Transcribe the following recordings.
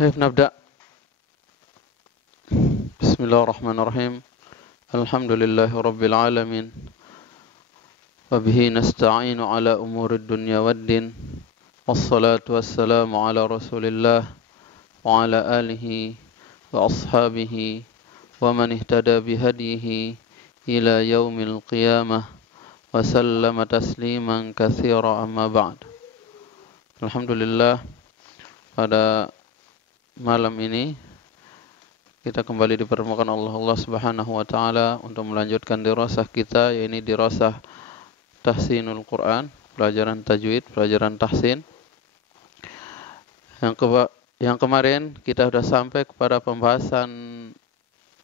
نبدأ. بسم الله الرحمن الرحيم. الحمد لله رب العالمين وبه نستعين على أمور الدنيا والدين والصلاة والسلام على رسول الله وعلى آله وأصحابه ومن اهتدى بهديه إلى يوم القيامة وسلم تسليما كثيرا أما بعد. Alhamdulillah, pada malam ini kita kembali dipertemukan Allah Subhanahu wa taala untuk melanjutkan dirasah kita, yaitu dirasah Tahsinul Quran, pelajaran tajwid, pelajaran tahsin. Yang kemarin kita sudah sampai kepada pembahasan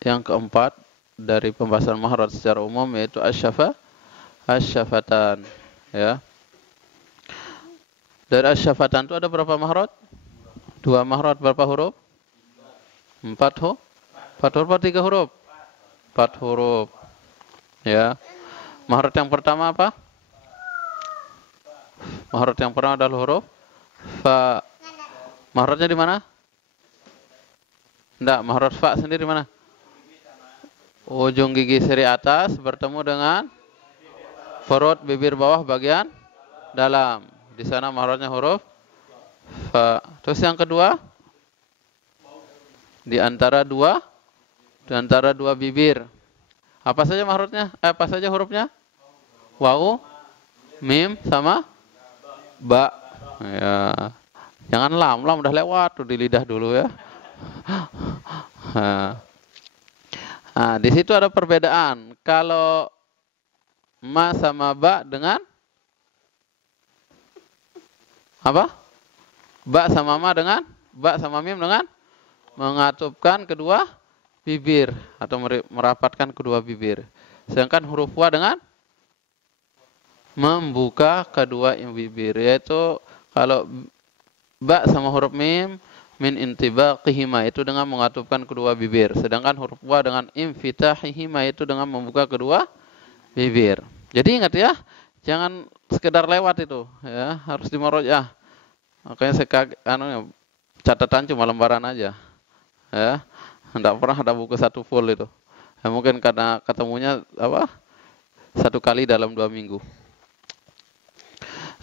yang keempat dari pembahasan mahraj secara umum, yaitu asyafatan, ya. Dari asyafatan itu ada berapa mahraj? 2 mahraj, berapa huruf? 4 huruf? 4 huruf atau 3 huruf? 4 huruf. Ya. Mahraj yang pertama apa? Mahraj yang pertama adalah huruf fa. Mahrajnya di mana? Enggak, mahraj fa sendiri di mana? Ujung gigi seri atas bertemu dengan perut bibir bawah bagian dalam. Di sana mahrajnya huruf fa. Terus yang kedua, di antara dua bibir. Apa saja mahrajnya? Apa saja hurufnya? Wawu, mim sama ba. Ya. Jangan lam udah lewat tuh di lidah dulu ya. Nah, di situ ada perbedaan. Kalau ma sama ba dengan apa? Ba sama ma dengan, ba sama mim dengan mengatupkan kedua bibir atau merapatkan kedua bibir. Sedangkan huruf wa dengan membuka kedua bibir, yaitu kalau ba sama huruf mim min intibaqihima itu dengan mengatupkan kedua bibir. Sedangkan huruf wa dengan infitahihima itu dengan membuka kedua bibir. Jadi ingat ya, jangan sekedar lewat itu, ya, harus dimoroja. Makanya saya catatan cuma lembaran aja, ya, tidak pernah ada buku satu full itu. Ya, mungkin karena ketemunya satu kali dalam 2 minggu.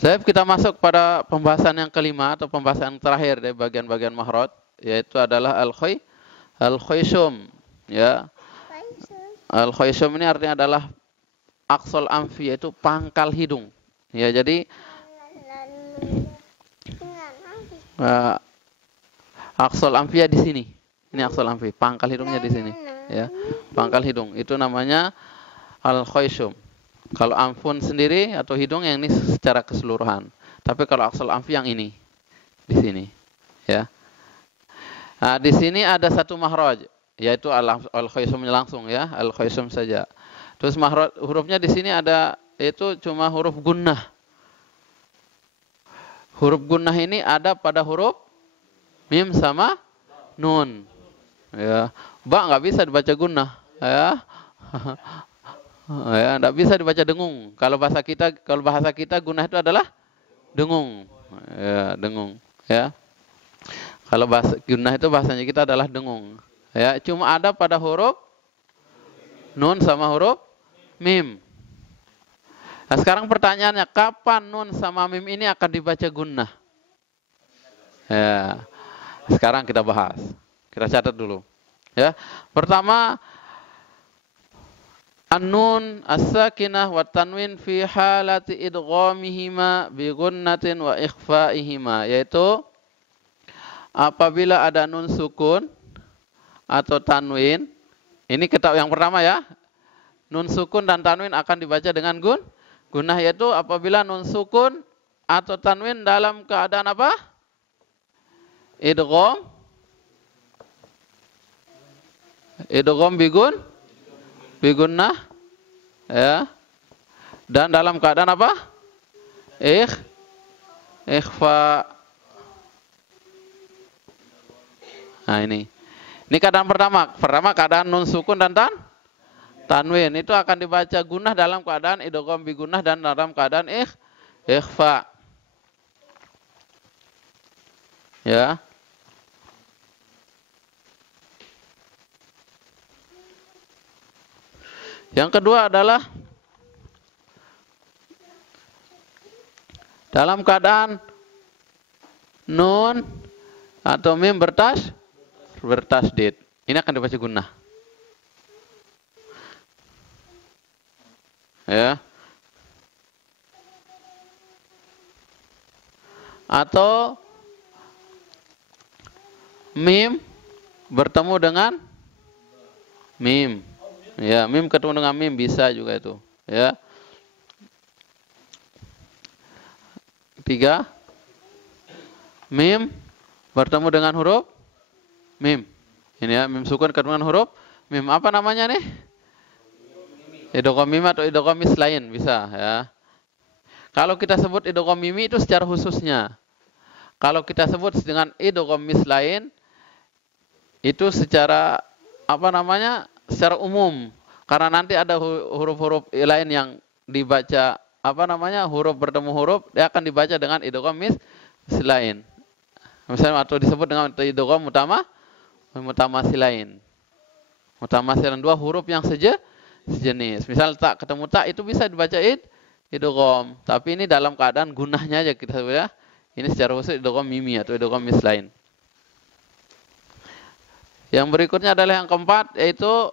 Kita masuk pada pembahasan yang kelima atau pembahasan terakhir dari bagian-bagian mahraj, yaitu adalah al-khaysum, ya. Al-khaysum ini artinya adalah aqsal anfi, yaitu pangkal hidung. Ya, jadi aqsal anfiya di sini. Ini aqsal anfi, pangkal hidungnya di sini, ya. Pangkal hidung itu namanya al-khaysum. Kalau anfun sendiri atau hidung yang ini secara keseluruhan. Tapi kalau aqsal anfi yang ini di sini, ya. Nah, di sini ada satu mahraj, yaitu al-khaysumnya langsung, ya, al-khaysum saja. Terus mahraj hurufnya di sini ada, itu cuma huruf gunnah. Huruf gunnah ini ada pada huruf mim sama nun, ya. Ba nggak bisa dibaca gunnah, ya. Ya, nggak bisa dibaca dengung. Kalau bahasa kita gunnah itu adalah dengung, ya, dengung, ya. Kalau bahasa gunnah itu bahasanya kita adalah dengung, ya. Cuma ada pada huruf nun sama huruf mim. Nah, sekarang pertanyaannya, kapan nun sama mim ini akan dibaca gunnah? Ya, sekarang kita bahas. Kita catat dulu, ya. Pertama, an-nun as-sakinah wa tanwin fi halati idghamihima bi gunnatin wa ikhfaihima, yaitu apabila ada nun sukun atau tanwin. Ini kita yang pertama, ya. Nun sukun dan tanwin akan dibaca dengan gunnah, yaitu apabila nun sukun atau tanwin dalam keadaan apa? Idgham bigunnah, ya. Dan dalam keadaan apa? Ikhfa. Nah, ini keadaan pertama. Keadaan nun sukun dan tanwin itu akan dibaca gunnah dalam keadaan idgham bigunnah dan dalam keadaan ikhfa. Ya. Yang kedua adalah dalam keadaan nun atau mim bertasdid. Ini akan dibaca gunnah. Ya. Atau mim bertemu dengan mim. Ya, mim ketemu dengan mim bisa juga itu. Ya. 3. Mim bertemu dengan huruf mim. Ini ya, mim sukun ketemu dengan huruf mim. Apa namanya nih? Idgham mim atau idgham mislain bisa ya. Kalau kita sebut idgham mimi itu secara khususnya. Kalau kita sebut dengan idgham mislain itu secara apa namanya? Secara umum. Karena nanti ada huruf-huruf lain yang dibaca apa namanya? Huruf bertemu huruf dia akan dibaca dengan idgham mislain. Misalnya atau disebut dengan idgham mutamasilain. Mutamasilain dua huruf yang sejenis. Misal tak ketemu tak itu bisa dibaca idgham, tapi ini dalam keadaan gunahnya aja kita sebut ya. Ini secara khusus idgham mimi atau idgham mislain. Yang berikutnya adalah yang keempat yaitu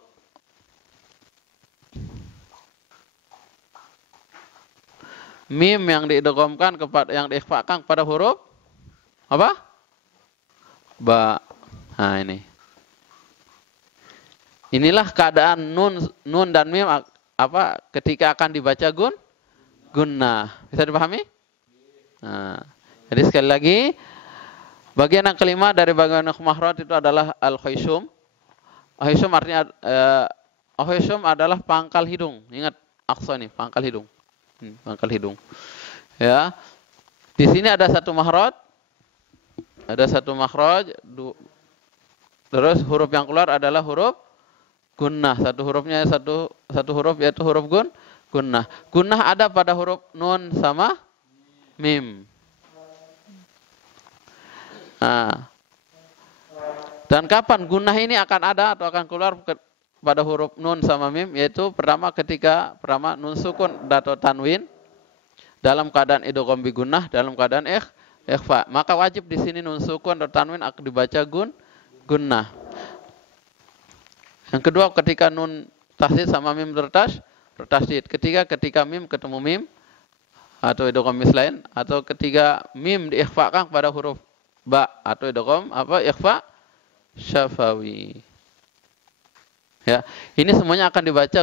mim yang diidghamkan kepada yang diikhfakan kepada huruf apa? Ba. Nah, ini. Inilah keadaan nun dan mim apa ketika akan dibaca gunnah. Bisa dipahami? Nah, jadi sekali lagi bagian yang kelima dari bagian makhraj itu adalah al-khaysum. Al-khaysum artinya al-khaysum adalah pangkal hidung. Ingat aqsa nih, pangkal hidung. Pangkal hidung. Ya. Di sini ada satu makhraj. Ada satu makhraj, terus huruf yang keluar adalah huruf gunnah. Satu hurufnya satu huruf yaitu huruf gunnah. Gunnah ada pada huruf nun sama mim. Nah. Dan kapan gunnah ini akan ada atau akan keluar pada huruf nun sama mim? Yaitu pertama ketika nun sukun atau tanwin dalam keadaan idgham bi gunnah, dalam keadaan ikhfa. Maka wajib di sini nun sukun atau tanwin akan dibaca gunnah. Yang kedua ketika nun tasdid sama mim bertasdid. Ketiga ketika mim ketemu mim atau idgham mislain, atau ketiga mim diikhfakan pada huruf ba atau idgham apa ikhfa syafawi. Ya, ini semuanya akan dibaca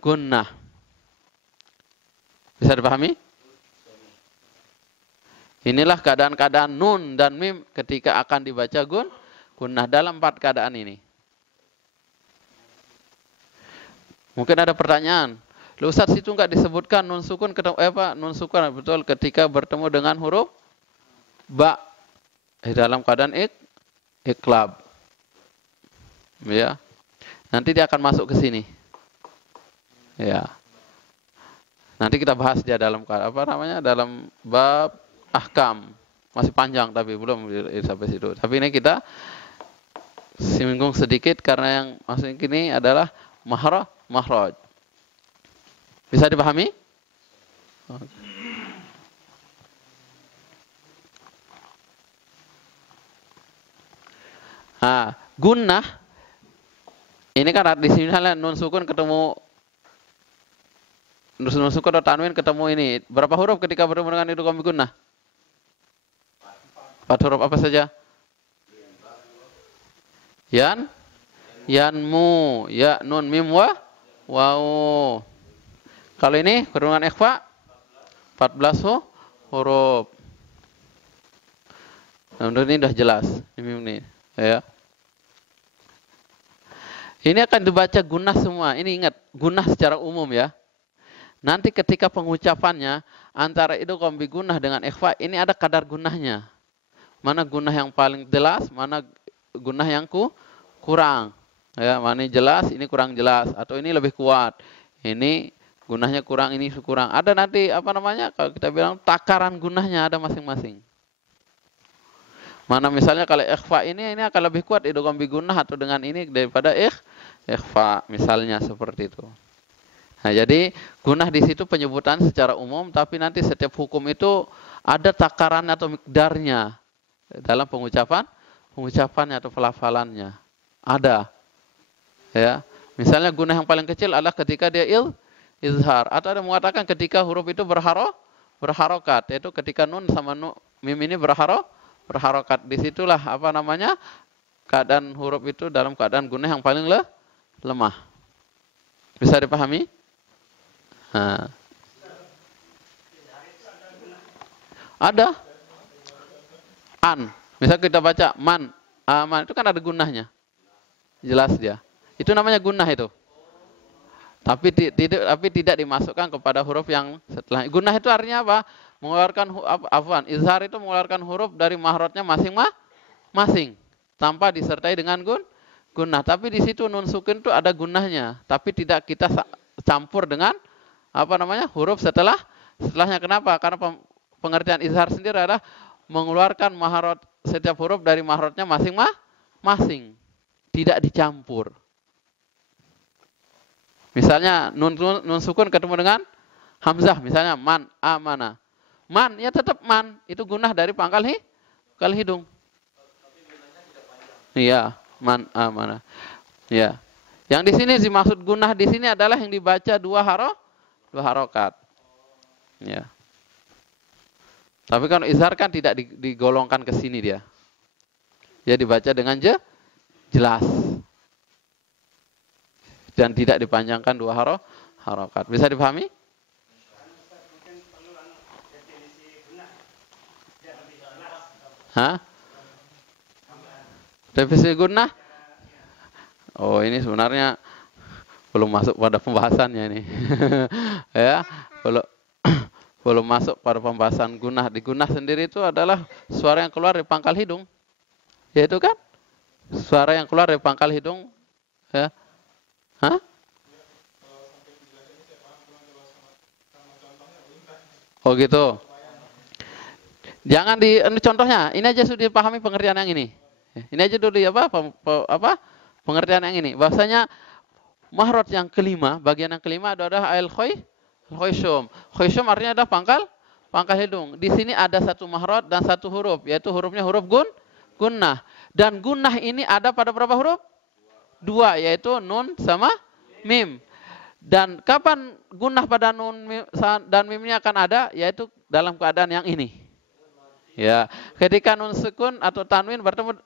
gunnah. Bisa dipahami? Inilah keadaan-keadaan nun dan mim ketika akan dibaca gunnah dalam 4 keadaan ini. Mungkin ada pertanyaan. Loh Ustaz, situ enggak disebutkan nun sukun ketemu nun sukun betul ketika bertemu dengan huruf ba dalam keadaan iqlab. Ya. Nanti dia akan masuk ke sini. Ya. Nanti kita bahas dia dalam dalam bab ahkam. Masih panjang tapi belum sampai situ. Tapi ini kita singgung sedikit karena yang masuk ini adalah makhraj. Bisa dipahami? Nah, gunnah ini kan di sini misalnya nun sukun ketemu nun sukun atau tanwin ketemu ini. Berapa huruf ketika bertemu dengan idgham bi gunnah? 4 huruf apa saja? Yanmu, ya, nun, mim, waw. Kalau ini kurungan ikhfa 14 huruf. Nah, ini sudah jelas. Ini ya. Ini akan dibaca gunnah semua. Ini ingat, gunnah secara umum ya. Nanti ketika pengucapannya antara idgham bi gunnah dengan ikhfa ini ada kadar gunnahnya. Mana gunnah yang paling jelas, mana gunnah yang kurang. Ya, mana jelas, ini kurang jelas, atau ini lebih kuat. Ini gunnahnya kurang, ini kurang. Ada nanti kalau kita bilang takaran gunnahnya ada masing-masing. Mana misalnya kalau ikhfa ini akan lebih kuat idgham bi gunnah atau dengan ini daripada ikhfa, misalnya seperti itu. Nah, jadi gunah di situ penyebutan secara umum, tapi nanti setiap hukum itu ada takaran atau mikdarnya dalam pengucapannya atau pelafalannya. Ada, ya. Misalnya gunah yang paling kecil adalah ketika dia izhar, atau ada mengatakan ketika huruf itu berharokat, yaitu ketika nun sama mim ini berharokat. Disitulah apa namanya keadaan huruf itu dalam keadaan gunah yang paling lemah. Bisa dipahami? Nah. Ada misal kita baca man, aman, itu kan ada gunahnya, jelas dia. Itu namanya gunah itu. Tapi tidak dimasukkan kepada huruf yang setelah. Gunah itu artinya apa? Mengeluarkan izhar itu mengeluarkan huruf dari mahrotnya masing-masing tanpa disertai dengan gunah. Tapi di situ nun sukun itu ada gunahnya, tapi tidak kita campur dengan apa namanya huruf setelahnya. Kenapa? Karena pengertian izhar sendiri adalah mengeluarkan mahrot setiap huruf dari mahrotnya masing-masing, tidak dicampur. Misalnya nun sukun ketemu dengan hamzah, misalnya man, amana. Man, ya tetap man, itu gunah dari pangkal hidung. Iya, man, amana. Ya. Yang di sini dimaksud gunah di sini adalah yang dibaca dua harokat. Ya. Tapi kalau izhar kan tidak digolongkan ke sini dia. Dia dibaca dengan jelas. Dan tidak dipanjangkan dua harokat. Bisa dipahami? Hah? Definisi gunah? Oh, ini sebenarnya belum masuk pada pembahasannya ini. Ya, belum masuk pada pembahasan gunah. Di gunah sendiri itu adalah suara yang keluar dari pangkal hidung. Yaitu kan? Suara yang keluar dari pangkal hidung. Ya. Hah? Oh gitu. Jangan ini contohnya. Ini aja sudah dipahami pengertian yang ini. Ini aja dulu pengertian yang ini. Bahasanya mahrot yang kelima, bagian yang kelima adalah khoisyum. Khoisyum artinya adalah pangkal hidung. Di sini ada satu mahrot dan satu huruf, yaitu hurufnya huruf gunnah. Dan gunnah ini ada pada berapa huruf? Dua, yaitu nun sama mim. Dan kapan gunnah pada nun dan mimnya akan ada? Yaitu dalam keadaan yang ini. Ya, ketika nun sukun atau tanwin bertemu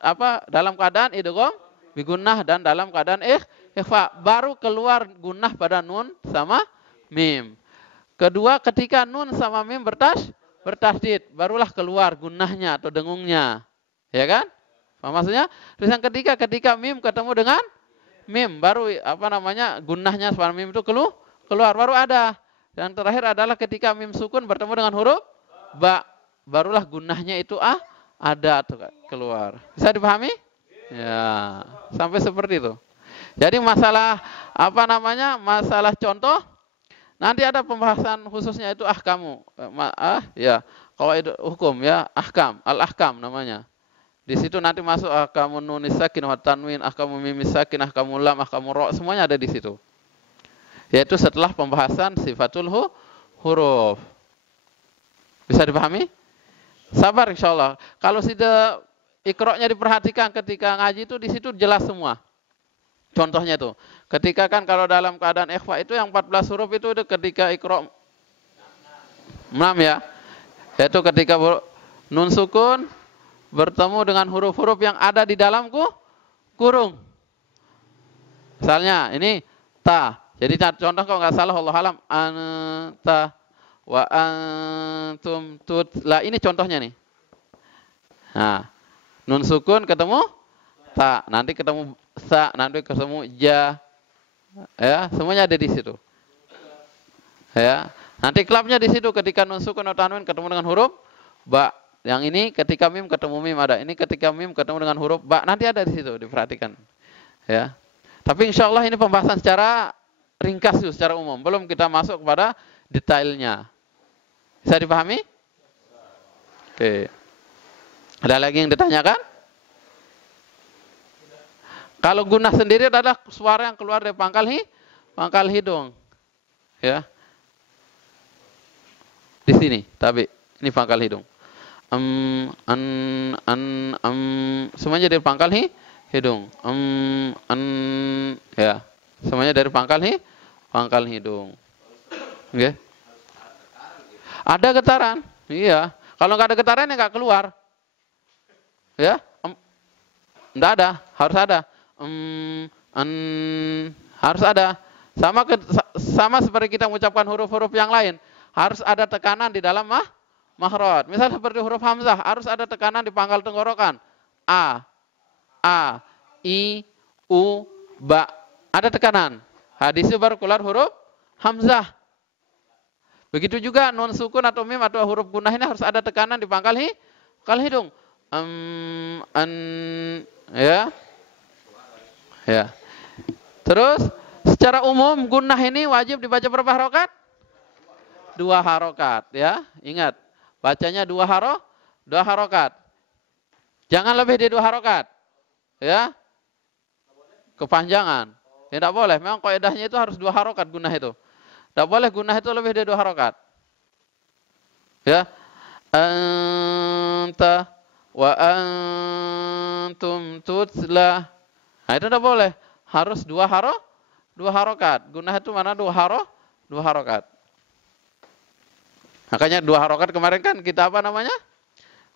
dalam keadaan idgham bigunnah dan dalam keadaan ikhfa, baru keluar gunnah pada nun sama mim. Kedua, ketika nun sama mim bertasydid, barulah keluar gunnahnya atau dengungnya. Ya kan? Apa maksudnya? Terus yang ketiga, ketika mim ketemu dengan mim, baru gunnahnya sama mim itu keluar, baru ada. Dan terakhir adalah ketika mim sukun bertemu dengan huruf ba, barulah gunnahnya itu ada tuh keluar. Bisa dipahami? Ya, sampai seperti itu. Jadi masalah masalah contoh nanti ada pembahasan khususnya itu ahkamu. Qawaid hukum ya, al-ahkam namanya. Di situ nanti masuk ahkamun nun sakin wa tanwin, ahkamu mim sakin, ahkamul lam, ahkamur ra, semuanya ada di situ. Yaitu setelah pembahasan sifatul huruf. Bisa dipahami? Sabar insyaallah. Kalau sudah iqra-nya diperhatikan ketika ngaji itu di situ jelas semua. Contohnya itu, ketika kan kalau dalam keadaan ikhfa itu yang 14 huruf itu ketika iqra 6 ya. Yaitu ketika nun sukun bertemu dengan huruf-huruf yang ada di dalam kurung. Misalnya ini ta. Jadi contoh kalau nggak salah Allah alam anta wa antum tutla, ini contohnya nih. Nah, nun sukun ketemu ta, nanti ketemu sa, nanti ketemu ja. Ya, semuanya ada di situ. Ya. Nanti klapnya di situ ketika nun sukun atau tanwin ketemu dengan huruf ba. Yang ini ketika mim ketemu mim ada. Ini ketika mim ketemu dengan huruf ba, nanti ada di situ, diperhatikan. Ya. Tapi insya Allah ini pembahasan secara ringkas secara umum. Belum kita masuk kepada detailnya. Bisa dipahami? Oke. Ada lagi yang ditanyakan? Kalau gunnah sendiri adalah suara yang keluar dari pangkal hidung. Ya. Di sini, tapi ini pangkal hidung. An, semuanya dari pangkal hidung. Ya. Semuanya dari pangkal hidung. Oke. Ada getaran. Iya. Kalau nggak ada getaran ya nggak keluar. Ya. Nggak ada, harus ada. Harus ada. Sama seperti kita mengucapkan huruf-huruf yang lain. Harus ada tekanan di dalam makhraj. Misal seperti huruf hamzah, harus ada tekanan di pangkal tenggorokan. A, I, U, Ba. Ada tekanan. Hadis itu baru keluar huruf hamzah. Begitu juga nun sukun atau mim atau huruf gunnah ini harus ada tekanan di pangkal hidung. Ya. Ya. Terus secara umum gunnah ini wajib dibaca berapa harokat? 2 harokat, ya. Ingat, bacanya 2 harokat. Jangan lebih dari 2 harokat. Ya. Kepanjangan. Ya, tidak boleh. Memang kaidahnya itu harus 2 harokat gunnah itu. Tidak boleh gunnah itu lebih dari 2 harokat. Ya. Anta wa antum tutla. Nah, itu tidak boleh. Harus 2 harokat. Gunnah itu mana 2 harokat. Makanya 2 harokat kemarin kan kita apa namanya?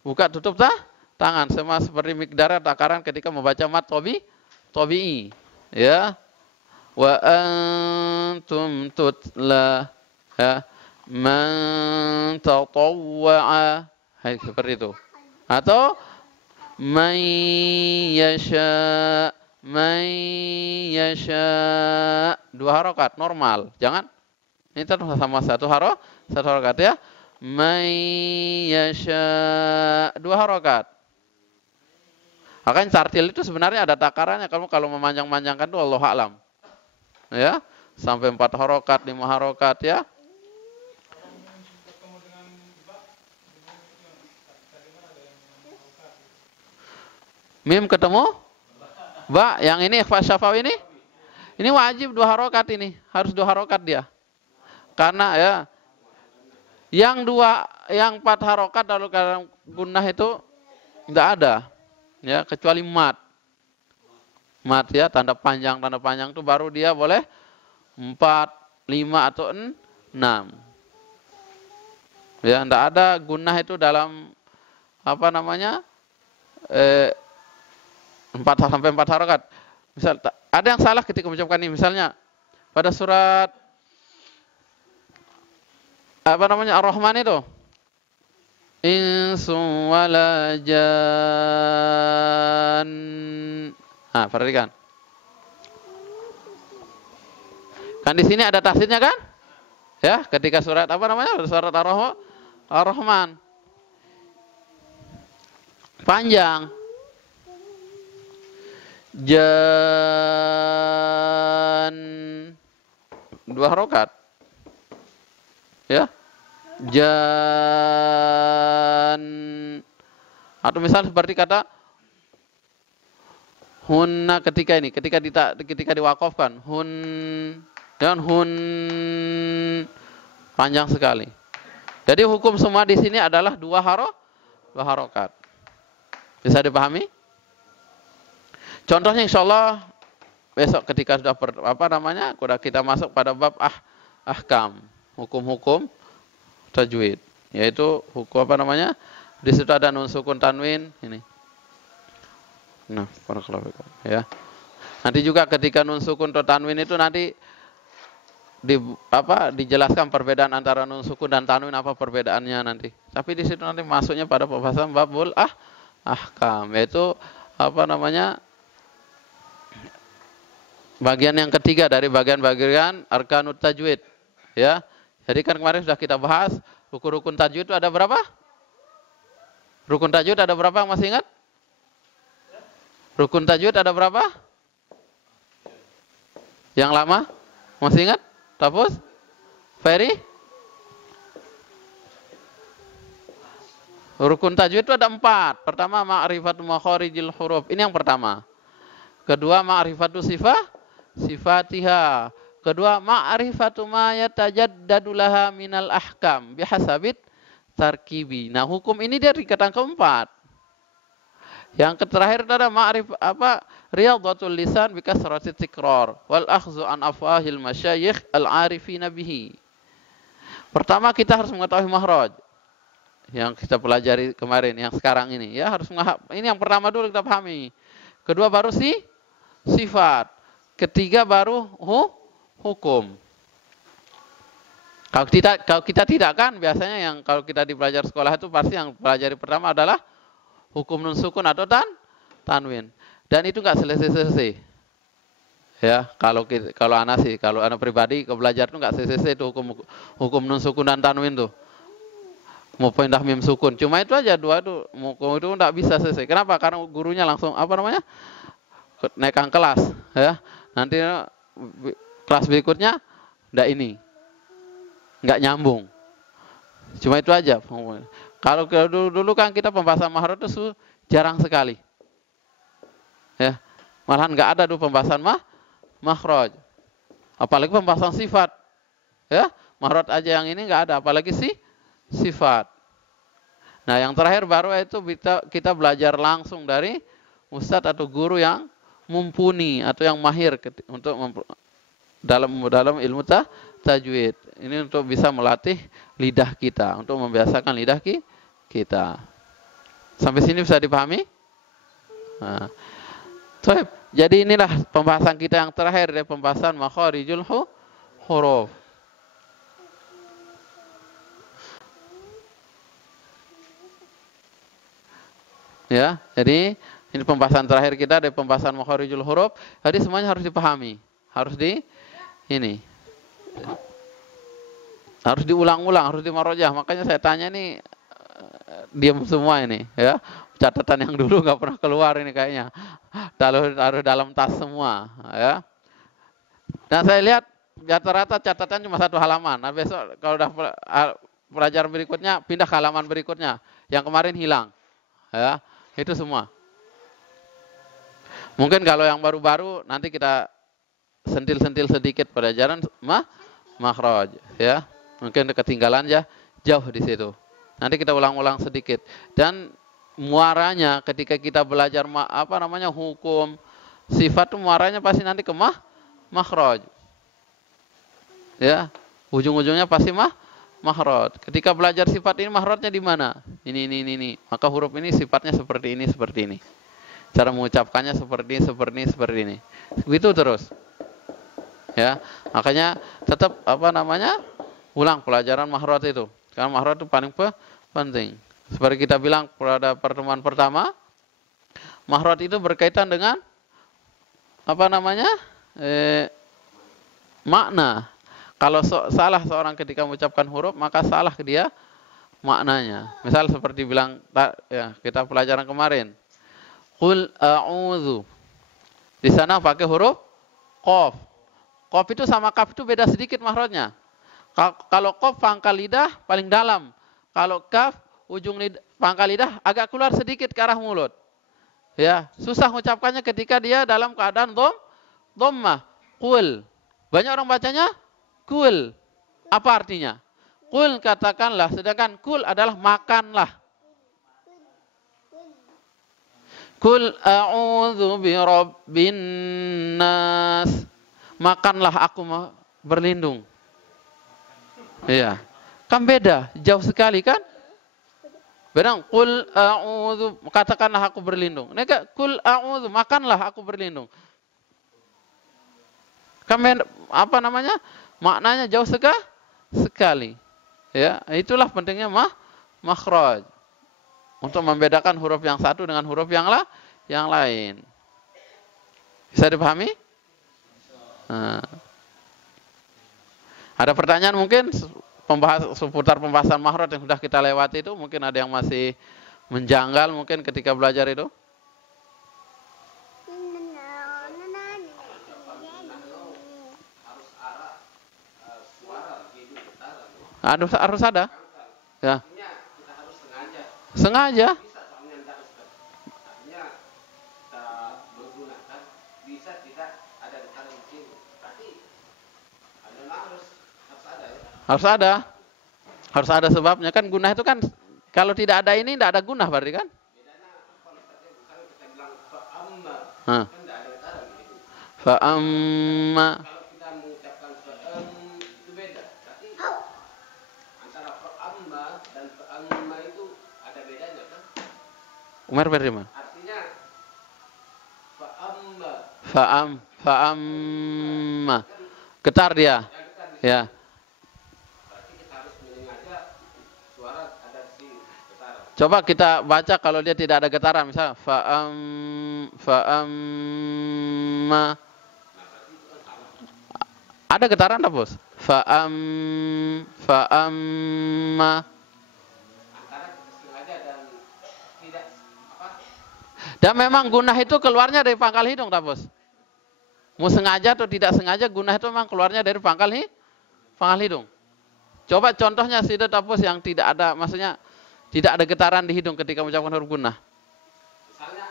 Buka tutup tangan. Sama seperti miqdar takaran ketika membaca mat tobi'i. Ya. Wa antum tutla. Ya. Man tatawwa'a. Seperti itu. Atau man yasha. 2 harokat normal. Jangan. Ini sama 1 harokat ya. May yasha 2 harokat. Makanya tartil itu sebenarnya ada takarannya. Kalau memanjang-manjangkan itu Allahu a'lam. Ya, sampai 4 harokat, 5 harokat ya. Mim ketemu ba, yang ini ikhfa syafawi ini. Ini wajib 2 harokat ini, harus 2 harokat dia. Karena ya yang 4 harokat lalu karena gunnah itu enggak ada. Ya, kecuali mat. Mat ya, tanda panjang itu baru dia boleh 4, 5 atau 6. Ya, enggak ada gunnah itu dalam apa namanya? 4 sampai 4 harokat. Misal ada yang salah ketika mengucapkan ini, misalnya pada surat apa namanya Ar-Rahman itu insun wala jan. Nah, perhatikan. Kan di sini ada tafsirnya kan? Ya, ketika surat apa namanya? Surat Ar-Rahman. Panjang. Jan 2 harokat. Ya. Jan. Atau misal seperti kata hunna ketika diwakafkan dan panjang sekali. Jadi hukum semua di sini adalah 2 harokat. Bisa dipahami? Contohnya insyaallah besok ketika sudah kita masuk pada bab ahkam, hukum-hukum tajwid, yaitu hukum apa namanya? Di situ ada nun sukun tanwin ini. Nah, barakallahu fikum ya. Nanti juga ketika nun sukun atau tanwin itu nanti dijelaskan perbedaan antara nun sukun dan tanwin, apa perbedaannya nanti. Tapi di situ nanti masuknya pada pembahasan babul ahkam, yaitu apa namanya? Bagian yang ketiga dari bagian-bagian arkanut tajwid. Ya. Jadi kan kemarin sudah kita bahas rukun-rukun tajwid itu ada berapa? Rukun tajwid ada berapa, masih ingat? Rukun tajwid ada berapa? Yang lama? Masih ingat? Tafus? Ferry? Rukun tajwid itu ada 4. Pertama, ma'rifatu makharijil huruf. Ini yang pertama. Kedua, ma'rifatu sifatiha. Kedua, ma'rifatu ma yatajaddadu laha minal ahkam bihasabit tarkibi. Nah, hukum ini dia tingkatan keempat. Yang terakhir adalah riyadhatul lisan bi kasratit tikrar wal akhdhu an afwahil masyayikh al-arifina bihi. Pertama kita harus mengetahui makhraj. Yang kita pelajari kemarin, yang sekarang ini ya harus ini yang pertama dulu kita pahami. Kedua baru sifat. Ketiga baru hukum. Kalau kita tidak kan biasanya yang kalau kita di pelajar sekolah itu pasti yang pelajari pertama adalah hukum nun sukun atau tanwin. Dan itu nggak selesai-selesai. Ya, kalau anak pribadi ke belajar itu nggak selesai itu hukum nun sukun dan tanwin tuh. Mau pindah mim sukun. Cuma itu aja dua itu nggak bisa selesai. Kenapa? Karena gurunya langsung naikkan kelas, ya. Nanti kelas berikutnya nggak nyambung. Cuma itu aja. Kalau dulu kan kita pembahasan makhraj itu jarang sekali. Ya. Malahan nggak ada tuh pembahasan makhraj. Apalagi pembahasan sifat. Ya, makhraj aja yang ini nggak ada, apalagi sifat. Nah, yang terakhir baru itu kita belajar langsung dari ustadz atau guru yang mumpuni atau yang mahir untuk dalam ilmu tajwid. Ini untuk bisa melatih lidah kita, untuk membiasakan lidah kita. Sampai sini bisa dipahami? Nah. Jadi inilah pembahasan kita yang terakhir dari pembahasan makharijul huruf. Ya, jadi ini pembahasan terakhir kita dari pembahasan makharijul huruf. Jadi semuanya harus dipahami, harus harus diulang-ulang, harus dimarojah. Makanya saya tanya nih, diam semua ini, ya. Catatan yang dulu nggak pernah keluar ini kayaknya. Taruh dalam tas semua, ya. Nah, saya lihat rata-rata catatan cuma 1 halaman. Nah, besok kalau udah pelajaran berikutnya pindah ke halaman berikutnya. Yang kemarin hilang, ya. Itu semua. Mungkin kalau yang baru-baru nanti kita sentil-sentil sedikit pelajaran makhraj, ya. Mungkin ketinggalan jauh di situ. Nanti kita ulang-ulang sedikit. Dan muaranya ketika kita belajar hukum sifat, itu muaranya pasti nanti ke makhraj. Ya, ujung-ujungnya pasti makhraj. Ketika belajar sifat ini makhrajnya di mana? Ini. Maka huruf ini sifatnya seperti ini. Cara mengucapkannya seperti ini. Begitu terus. Ya, makanya tetap ulang pelajaran makhraj itu. Karena makhraj itu paling penting. Seperti kita bilang pada pertemuan pertama, makhraj itu berkaitan dengan makna. Kalau salah seorang ketika mengucapkan huruf, maka salah dia maknanya. Misal seperti bilang kita pelajaran kemarin, qul a'udzu. Di sana pakai huruf qaf. Qaf itu sama kaf itu beda sedikit makhrajnya. Kalau qaf pangkal lidah paling dalam. Kalau kaf ujung pangkal lidah agak keluar sedikit ke arah mulut. Ya, susah mengucapkannya ketika dia dalam keadaan dhammah. Qul. Banyak orang bacanya kul. Apa artinya? Kul katakanlah, sedangkan kul adalah makanlah. Kul a'udzu birabbin nas. Makanlah, aku berlindung. Iya. Kan beda, jauh sekali kan? Beda, kul a'udzu, katakanlah aku berlindung. Neka kul a'udzu, makanlah aku berlindung. Kan maknanya jauh sekali. Ya, itulah pentingnya makhraj. Untuk membedakan huruf yang satu dengan huruf yang lain. Bisa dipahami? Nah. Ada pertanyaan mungkin seputar pembahasan makhraj yang sudah kita lewati itu? Mungkin ada yang masih menjanggal mungkin ketika belajar itu? Harus ada. Ya. Sengaja. Harus ada. Harus ada sebabnya kan gunah itu kan kalau tidak ada ini tidak ada gunah berarti kan? Hah. Fa'amma. Kalau kita mengucapkan itu beda. Berarti antara fa'amma dan fa'amma itu ada bedanya kan? Umar bagaimana? Artinya fa'amma. Fa'amma. Getar dia. Ya. Berarti kita harus menyengaja suara ada di getaran. Coba kita baca kalau dia tidak ada getaran misalnya fa'amma. Ada getaran tak bos? Fa'amma. Antara sengaja dan tidak apa? Dan memang gunah itu keluarnya dari pangkal hidung tak bos? Mau sengaja atau tidak sengaja gunah itu memang keluarnya dari pangkal hidung. Coba contohnya sida tak bos yang tidak ada, maksudnya tidak ada getaran di hidung ketika mengucapkan huruf gunah. Misalnya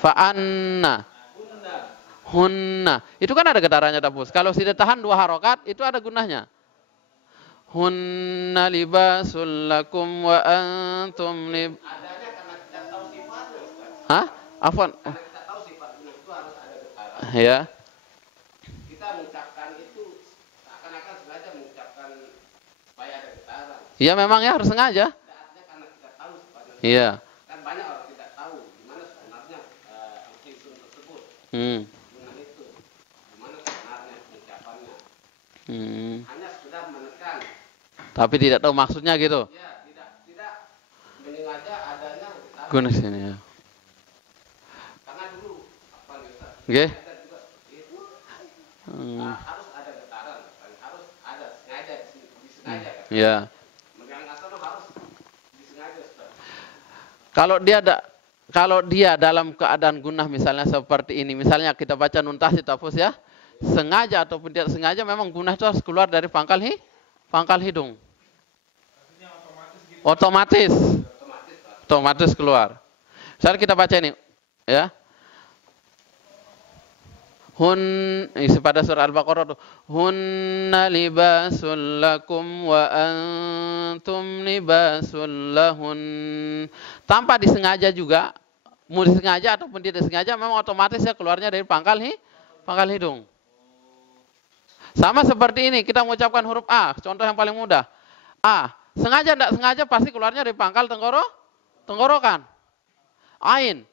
fa'anna, hunna. Itu kan ada getarannya tak bos. Kalau sudah tahan 2 harokat, itu ada gunahnya. Hunna libasul lakum wa antum adanya karena kita tahu sifatnya. Hah? Afwan. Karena kita tahu sifatnya itu harus ada getaran. Ya. Kita mengucapkan itu seakan-akan sengaja mengucapkan supaya ada getaran. Iya memang ya harus sengaja. Artinya karena kita tahu sifatnya. Iya. Kan banyak orang tidak tahu gimana sebenarnya al-khisun tersebut. Guna itu. Gimana sebenarnya ucapannya. Hanya sekedar menekan. Tapi tidak tahu maksudnya gitu. Ya, tidak menyengaja adanya guna sini ya. Karena dulu apa Ustaz? Nggih. Harus ada getaran, harus ada sengaja disengaja kan. Iya. Megang asal harus disengaja Ustaz. Kalau dia dalam keadaan gunah misalnya seperti ini, misalnya kita baca nun tahsy tafus ya, sengaja ataupun tidak sengaja memang gunah itu harus keluar dari pangkal hidung. Otomatis keluar. Misalnya kita baca ini ya. Pada surah Al-Baqarah tuh, hunna libasul lakum wa antum libasul lahun. Tanpa disengaja juga, mau disengaja ataupun tidak disengaja memang otomatis ya keluarnya dari pangkal hidung. Sama seperti ini, kita mengucapkan huruf A, contoh yang paling mudah. A, sengaja tidak sengaja pasti keluarnya dari pangkal tenggorokan. Ain.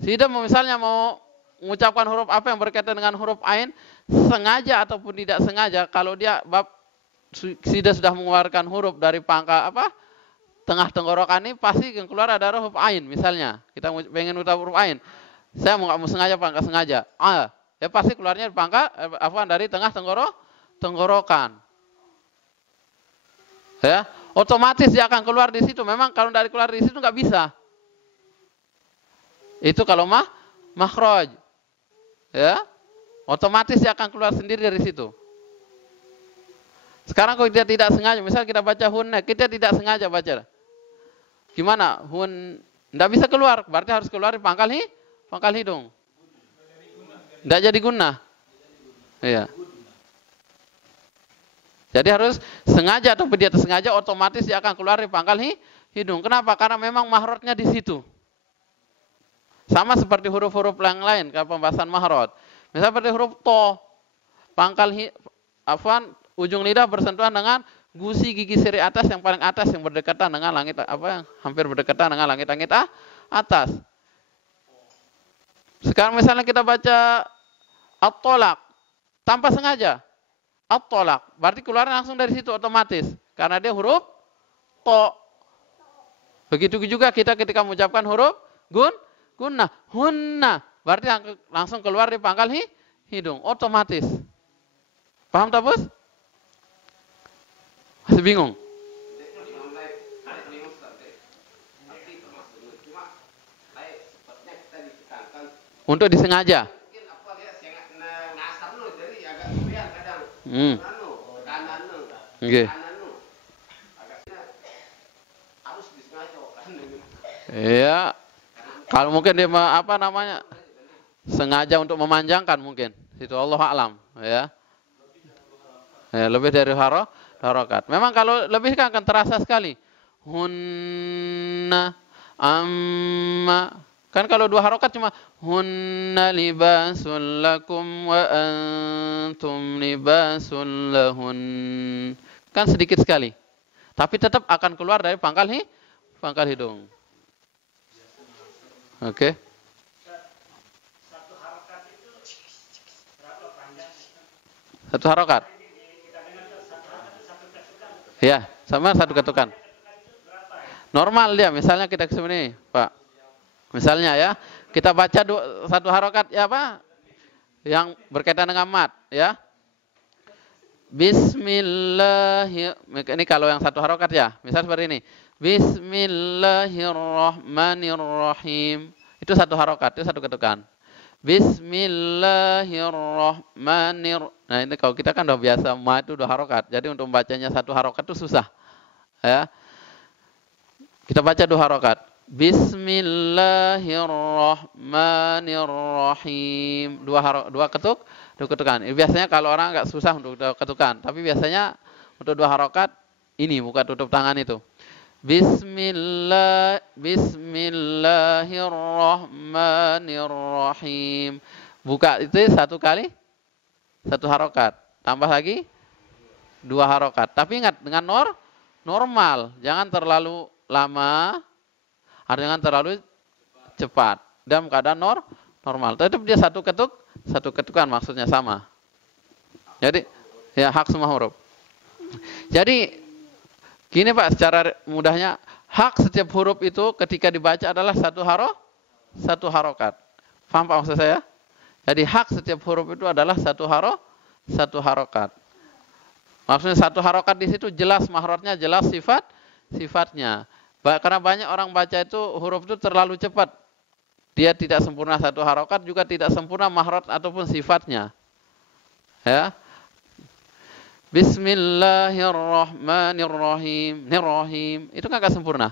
Tidak misalnya mau mengucapkan huruf apa yang berkaitan dengan huruf ain, sengaja ataupun tidak sengaja, kalau dia sudah mengeluarkan huruf dari pangkal tengah tenggorokan ini, pasti yang keluar ada huruf ain. Misalnya, kita pengen ucap huruf ain. Saya mau sengaja apa enggak sengaja? Ya pasti keluarnya dari pangkal dari tengah tenggorokan. Ya, otomatis dia akan keluar di situ. Memang kalau dari keluar di situ nggak bisa. Itu kalau makhraj. Ya, otomatis dia akan keluar sendiri dari situ. Sekarang kalau dia tidak sengaja, misal kita baca hunna, kita tidak sengaja baca. Gimana? Tidak bisa keluar, berarti harus keluar di pangkal hidung. Tidak jadi guna. Iya. Jadi harus sengaja ataupun dia tersengaja, otomatis dia akan keluar di pangkal hidung. Kenapa? Karena memang mahrotnya di situ. Sama seperti huruf-huruf yang lain, kalau pembahasan mahrot. Misalnya seperti huruf to, pangkal ujung lidah bersentuhan dengan gusi gigi seri atas yang paling atas yang berdekatan dengan langit yang hampir berdekatan dengan langit-langit atas. Sekarang misalnya kita baca at-tolak tanpa sengaja, at-tolak berarti keluarnya langsung dari situ otomatis karena dia huruf to. Begitu juga kita ketika mengucapkan huruf gunnah, hunna berarti langsung keluar di pangkal hidung otomatis. Paham tak bos? Masih bingung? Untuk disengaja. Okay. Iya. Kalau mungkin dia sengaja untuk memanjangkan mungkin. Itu Allah alam, ya. Lebih dari harokat. Memang kalau lebih kan akan terasa sekali. Hunna amma. Kan kalau dua harokat cuma hunna libasul lakum wa antum libasul lahun. Kan sedikit sekali. Tapi tetap akan keluar dari pangkal hidung. Oke. Satu harokat. Ya, sama satu ketukan. Normal dia, misalnya kita ke sini, Pak. Misalnya ya, kita baca satu harokat ya Pak, yang berkaitan dengan mat, ya. Ini kalau yang satu harokat ya, misal seperti ini. Bismillahirrahmanirrahim. Itu satu harokat, itu satu ketukan. Bismillahirrahmanirrahim. Nah ini kalau kita kan udah biasa ma itu udah harokat. Jadi untuk membacanya satu harokat itu susah. Ya. Kita baca dua harokat. Bismillahirrahmanirrahim. Dua ketukan. Ini biasanya kalau orang agak susah untuk ketukan. Tapi biasanya untuk dua harokat ini buka tutup tangan itu. Bismillahirrahmanirrahim. Buka itu satu kali, satu harokat. Tambah lagi, dua harokat. Tapi ingat, dengan normal. Jangan terlalu lama, jangan terlalu cepat. Dalam keadaan normal. Tetap dia satu ketukan maksudnya sama. Jadi, ya hak semua huruf. Jadi, gini Pak, secara mudahnya, hak setiap huruf itu ketika dibaca adalah satu harokat. Paham Pak maksud saya? Jadi hak setiap huruf itu adalah satu harokat. Maksudnya satu harokat di situ jelas mahrotnya, jelas sifatnya. Karena banyak orang baca itu huruf itu terlalu cepat. Dia tidak sempurna satu harokat, juga tidak sempurna mahrot ataupun sifatnya. Ya. Bismillahirrahmanirrahim. Nirrahim. Itu kan gak sempurna.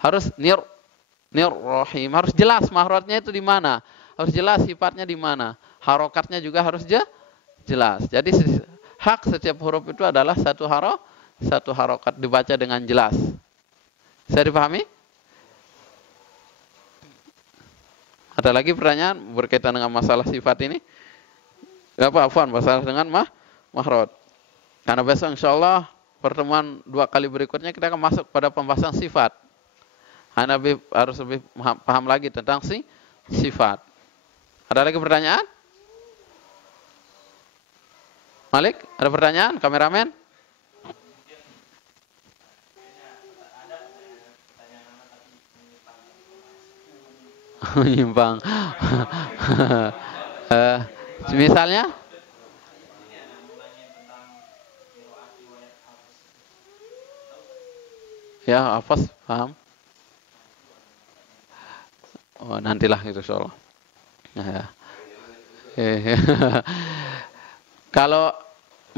Harus nirrahim. Harus jelas mahrotnya itu di mana. Harus jelas sifatnya di mana. Harokatnya juga harus jelas. Jadi hak setiap huruf itu adalah satu harokat dibaca dengan jelas. Bisa dipahami? Ada lagi pertanyaan berkaitan dengan masalah sifat ini? Afwan, masalah dengan mahrot. Karena besok insya Allah pertemuan 2 kali berikutnya kita akan masuk pada pembahasan sifat. Anda harus lebih paham lagi tentang sifat. Ada lagi pertanyaan? Malik, ada pertanyaan? Kameramen? Menyimpang. Misalnya? Ya, hafaz, paham? Oh, nantilah itu insyaallah. Ya. Kalau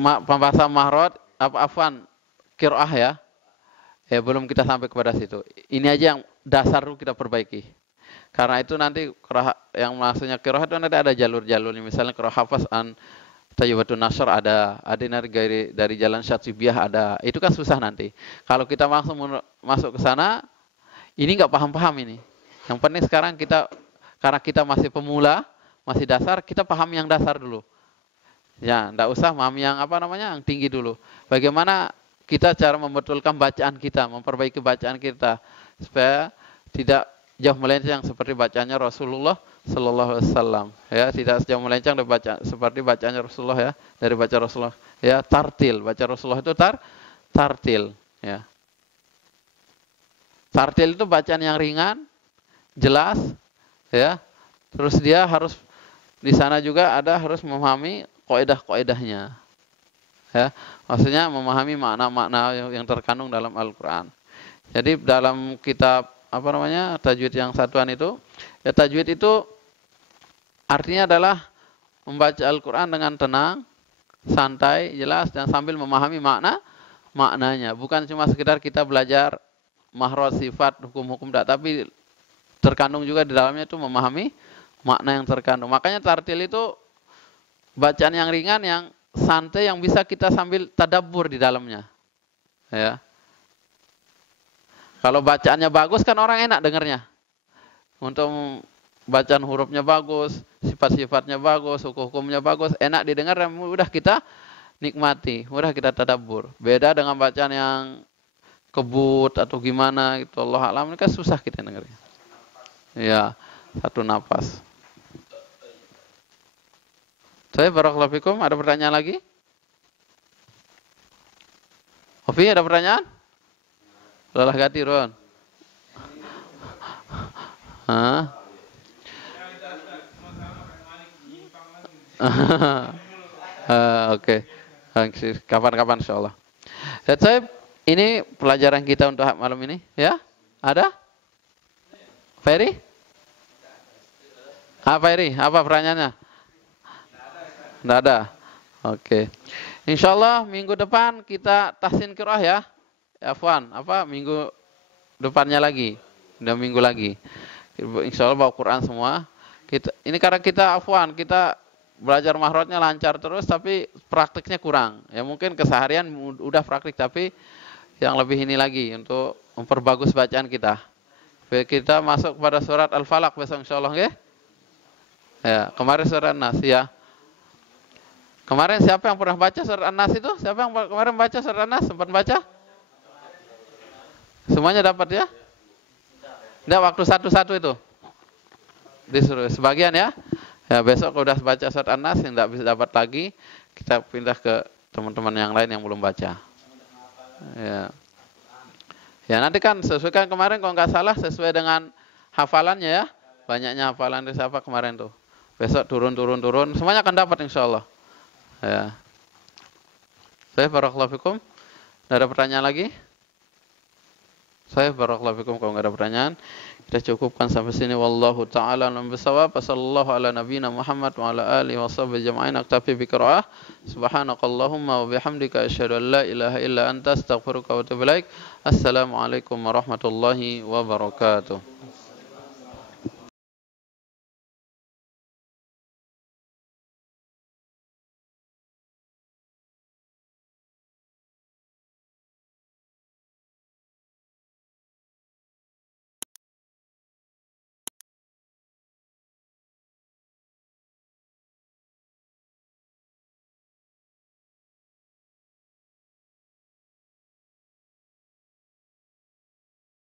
pembahasan mahrot, afwan, qiraah ya. Belum kita sampai kepada situ. Ini aja yang dasar dulu kita perbaiki. Karena itu nanti yang maksudnya qiraah itu nanti ada jalur-jalurnya. Misalnya qiraah hafaz an Tayyibatun Nasr ada dari jalan Syatibiyah ada. Itu kan susah nanti. Kalau kita langsung masuk ke sana, ini nggak paham-paham ini. Yang penting sekarang karena kita masih pemula, masih dasar, kita paham yang dasar dulu. Ya, nggak usah paham yang yang tinggi dulu. Bagaimana kita cara membetulkan bacaan kita, memperbaiki bacaan kita supaya tidak jauh melenceng seperti bacaannya Rasulullah Sallallahu Alaihi Wasallam, ya, tidak jauh melenceng seperti bacaannya Rasulullah, ya, dari baca Rasulullah, ya, tartil, baca Rasulullah itu tartil, ya, tartil itu bacaan yang ringan, jelas, ya, terus dia harus di sana juga harus memahami kaidah-kaidahnya, ya, maksudnya memahami makna-makna yang terkandung dalam Al-Quran. Jadi dalam kitab tajwid yang satuan itu, ya, tajwid itu artinya adalah membaca Al-Quran dengan tenang, santai, jelas, dan sambil memahami maknanya. Bukan cuma sekedar kita belajar mahrot, sifat, hukum-hukum, tapi terkandung juga di dalamnya itu memahami makna yang terkandung. Makanya tartil itu bacaan yang ringan, yang santai, yang bisa kita sambil tadabbur di dalamnya. Ya. Kalau bacaannya bagus kan orang enak dengarnya. Untuk bacaan hurufnya bagus, sifat-sifatnya bagus, hukum-hukumnya bagus, enak didengar dan mudah kita nikmati, mudah kita tadabbur. Beda dengan bacaan yang kebut atau gimana gitu, Allah alam, ini kan susah kita dengarnya. Ya, satu napas. Saya barakallahu fikum, ada pertanyaan lagi? Ovi, ada pertanyaan? Lelah gati, Ron. Hah? Oke. Kapan-kapan insyaallah. Dan saya, ini pelajaran kita untuk malam ini, ya? Ada? Ferry? Ferry, apa pertanyaannya? Tidak ada. Oke. Insyaallah minggu depan kita tahsin qiraah ya. Afwan, minggu depannya lagi. Udah minggu lagi. Insyaallah bawa Quran semua. Ini karena kita afwan, kita belajar mahrotnya lancar terus tapi praktiknya kurang. Ya mungkin keseharian udah praktik tapi yang lebih ini lagi untuk memperbagus bacaan kita. Kita masuk pada surat Al-Falaq besok insyaallah nggih. Ya, kemarin surat An-Nas ya. Kemarin siapa yang pernah baca surat An-Nas itu? Siapa yang kemarin baca surat An-Nas? Sempat baca? Semuanya dapat ya? Enggak, waktu satu-satu itu. Disuruh sebagian ya. Ya, besok kalau udah baca surat An-Nas yang enggak bisa dapat lagi, kita pindah ke teman-teman yang lain yang belum baca. Ya. Ya, nanti kan sesuaikan kemarin kalau enggak salah sesuai dengan hafalannya ya. Banyaknya hafalan dari siapa kemarin tuh. Besok turun. Semuanya akan dapat insyaallah. Ya. Saya barakallahu fikum. Ada pertanyaan lagi? Saya barakallahu fikum, kalau enggak ada pertanyaan, kita cukupkan sampai sini. Wallahu taala alam bisawab. Sallallahu ala nabiyina Muhammad wa ala alihi washabbihi jama'in. Aktafi bi qiraah. Subhanakallahumma wa bihamdika asyhadu an la ilaha illa anta astaghfiruka wa atubu ilaik. Assalamualaikum warahmatullahi wabarakatuh.